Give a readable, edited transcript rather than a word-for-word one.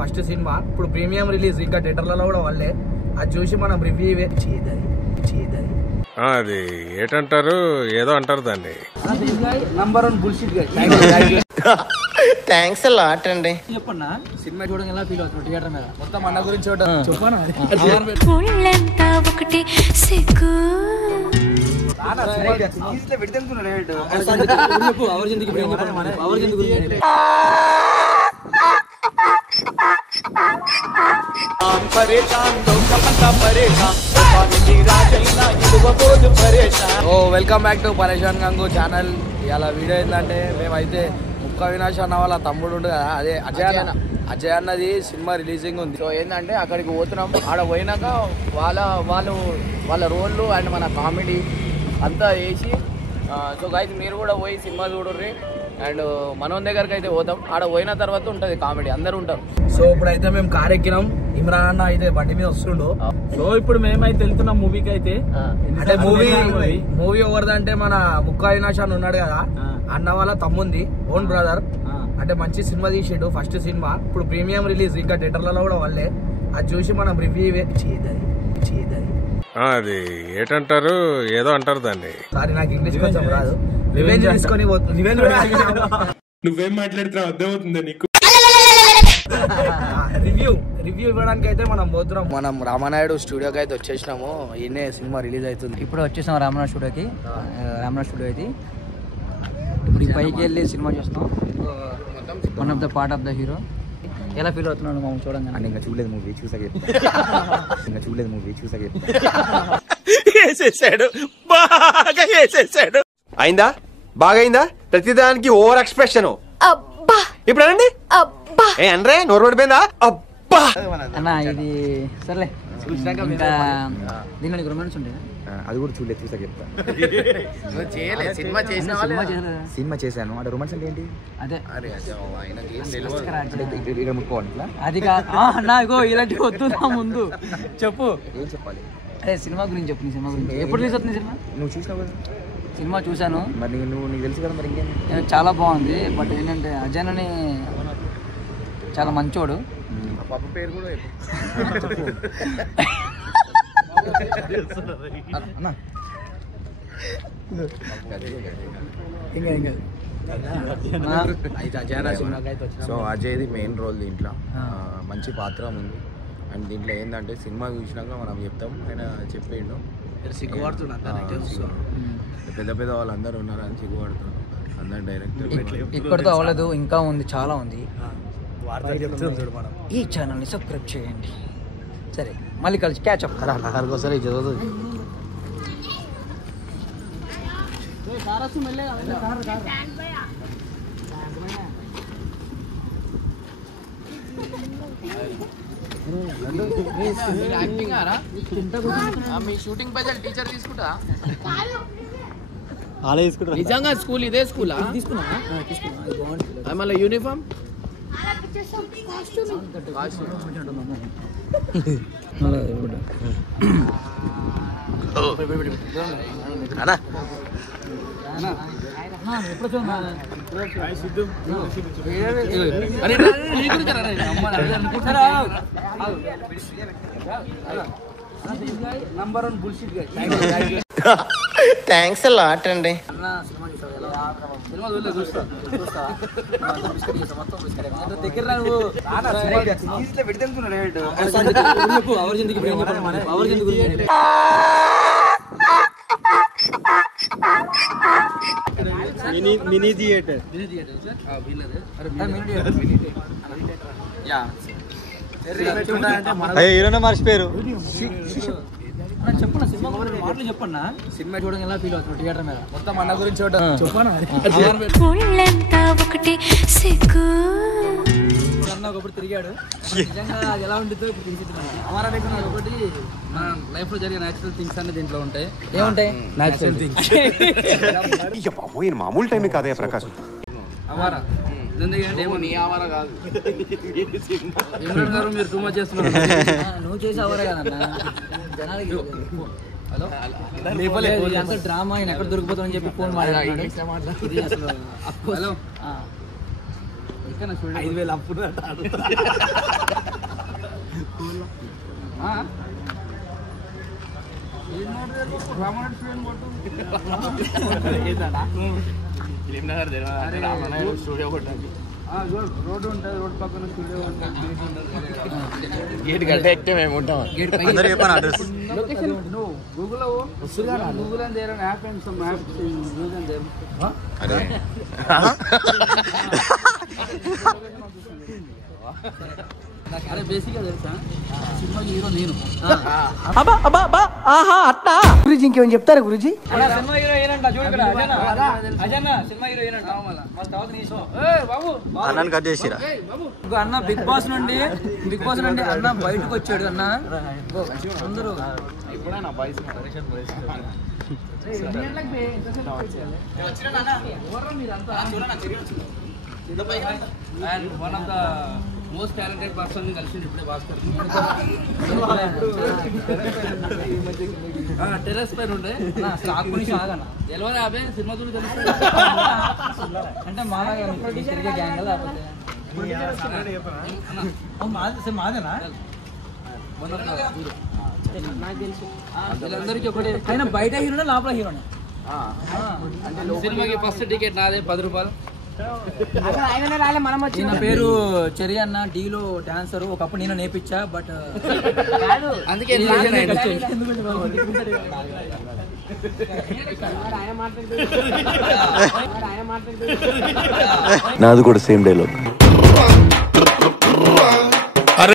First cinema ఇప్పుడు premium release ఇంకా థియేటర్లలో కూడా వాళ్ళే అది చూసి మనం రివ్యూ చేయదది అది ఏంటంటారు ఏదో అంటారు దాన్ని number 1 bullshit thanks a lot అండి. చెప్పన్నా సినిమా చూడడం ఎలా ఫీల్ అవుతుంది థియేటర్ మీద మొత్తం అన్న గురించి చెప్పాను వెల్కమ్ బ్యాక్ టు పరేషాన్ గంగు ఛానల్. ఇలా వీడియో ఏంటంటే మేమైతే ముక్క అవినాష్ అన్న వాళ్ళ తమ్ముడు ఉండు కదా, అదే అజయ్ అన్నది సినిమా రిలీజింగ్ ఉంది. సో ఏంటంటే అక్కడికి పోతున్నాం. ఆడ పోయినాక వాళ్ళ రోళ్ళు అండ్ మన కామెడీ అంతా వేసి సో గైస్ మీరు కూడా పోయి సినిమా చూడుర్రి. అండ్ మనోన్ దగ్గరికి అయితే పోతాం. ఆడ పోయిన తర్వాత ఉంటుంది కామెడీ, అందరు ఉంటారు. సో ఇప్పుడైతే మేము కార్ ఎక్కినాం. ఇమ్రాన్ అన్న అయితే బండి మీద వస్తుండు. సో ఇప్పుడు మేమైతే వెళ్తున్నాం మూవీకి అయితే. అంటే మూవీ ఎవరిదంటే మన ముక్క అవినాష్ అని ఉన్నాడు కదా, అన్న వాళ్ళ తమ్ముంది ఓన్ బ్రదర్. అంటే మంచి సినిమా తీసాడు ఫస్ట్ సినిమా. ఇప్పుడు ప్రీమియం రిలీజ్ ఇంకా థియేటర్లలో కూడా వాళ్ళే అది చూసి మనం రివ్యూ చేయదది అది ఏంటంటారు ఏదో అంటారు దాన్ని. సారీ నాకు ఇంగ్లీష్ కొంచెం రాదు. రివెంజ్ తీసుకొని నువ్వేం మాట్లాడుతున్నావు అర్థమవుతుందా నీకు? రివ్యూ ఇవ్వడానికి అయితే మనం పోతున్నాం. మనం రామానాయుడు స్టూడియోకి అయితే వచ్చేసినాము. ఈయనే సినిమా రిలీజ్ అవుతుంది. ఇప్పుడు వచ్చేసాం రామనాథ్ స్టూడియో అయితే. ఇప్పుడు ఈ పైకి వెళ్ళి సినిమా చూస్తాం. One of the part of the hero. ఎలా ఫీల్ అవుతున్నాడు మామూలు చూడంగా? ఇంకా చూడలేదు మూవీ చూసాక అయిందా? బాగైందా? ప్రతిదానికి ఓవర్ ఎక్స్ప్రెషన్. ఇప్పుడు అనండి అనరే నోరు పడిపోయిందా? అబ్బా అన్న ఇది సర్లే. ఇంకా దీనిలో రొమాన్స్ ఉంటాయి. అది కూడా చూడలేదు చూసాక చెప్తా. సినిమా చేశాను. అంటే రొమాన్స్ అంటే ఏంటి? అదే ముట్టుకోవాలి అది కాదు ఇగో ఇలాంటివి వద్దున్నా ముందు చెప్పు. ఏం చెప్పాలి? అదే సినిమా గురించి చెప్పు. సినిమా గురించి ఎప్పుడు రిలీజ్ అవుతుంది సినిమా? నువ్వు చూసినావు కదా? సినిమా చూశాను. మరి నీకు తెలుసు కదా మరి ఇంకేం? చాలా బాగుంది. బట్ ఏంటంటే అజయ్ అని చాలా మంచోడు. పాప పేరు కూడా సో అజయ్ది మెయిన్ రోల్ దీంట్లో. మంచి పాత్ర ఉంది. అండ్ దీంట్లో ఏంటంటే సినిమా చూసినాక మనం చెప్తాం. ఆయన చెప్పేయండు పెద్ద పెద్ద వాళ్ళందరూ ఉన్నారు అని సిగ్గుపడుతున్నారు. అందరు డైరెక్టర్ ఇక్కడితో అవ్వలేదు, ఇంకా ఉంది, చాలా ఉంది. ఈ ఛానల్ని సబ్స్క్రైబ్ చేయండి. సరే మళ్ళీ కలిసి క్యాచ్ అప్. ఒకసారి చదువుతుంది. మీ షూటింగ్ పైసలు టీచర్ తీసుకుంటా? నిజంగా స్కూల్ ఇదే స్కూలా? తీసుకున్నా. మళ్ళీ uniform number 1 bullshit. Thanks a lot అండి. మినీ థియేటర్ హీరోనే మర్చిపోయారు. చెప్పన్నా సినిమా మాటలు చెప్పన్నా. సినిమా చూడడం ఎలా ఫీల్ అవుతుంది థియేటర్ మీద మొత్తం అన్న గురించి చెప్పాను. అన్న ఒకప్పుడు తిరిగాడు. నిజంగా అది ఎలా ఉంటుందో ఇప్పుడు తెలిసింది. అమరా లేకుండా ఒకటి మన లైఫ్ లో జరిగే న్యాచురల్ థింగ్స్ అన్ని దీంట్లో ఉంటాయి. ఏముంటాయి? Natural things. మామూలు టైం కాదే ప్రకాశం. అమరా నీ ఆవారా కాదు. మీరు టూ మచ్ చేస్తున్నారు. నువ్వు చేసి అవరే కదన్నా జనాలకి. హలో అంత డ్రామా ఆయన ఎక్కడ దొరికిపోతామని చెప్పి ఫోన్ మాట్లాడాడు. హలో ఇక్కడ 5,000 అప్పుడు స్టూడియో రోడ్డు ఉంటుంది, రోడ్డు పక్కన స్టూడియో ఉంటుంది. గేట్ గట్టే ఎక్కితే మేము ఉంటాం. గూగుల్ గూగుల్ అని there app and some app use and there. అరే బేసిక్గా తెలుసా సినిమా హీరో నేను. గురుజీ ఇంకేమైనా చెప్తారా గురుజీ? సినిమా హీరో ఏనంట చూడు ఇక్కడ అజన్న సినిమా హీరో ఏనంట బాబు అన్నాన్ని కట్ చేసిరా? అన్న బిగ్ బాస్ నుండి అన్న బయటకు వచ్చాడు అన్న అందరూ and one of the most talented person కలిసి ఇప్పుడే భాస్కర్ టెర్రస్ పైన ఉండే తెలియదు అదే సినిమా చూసి తెలుసు అంటే మాలాగా తిరిగే గ్యాంగ్ లేకపోతే మాదేనా నాకు తెలుసు వీళ్ళందరికీ ఒకటి అయినా బయట హీరోనే లోపల హీరోనే. సినిమాకి ఫస్ట్ టికెట్ నాదే 10 రూపాయలు. నా పేరు చెరి అన్న, డీలో డాన్సర్. ఒకప్పుడు నేను నేర్పించా బట్ అందుకే నాది కూడా సేమ్ డైలాగ్.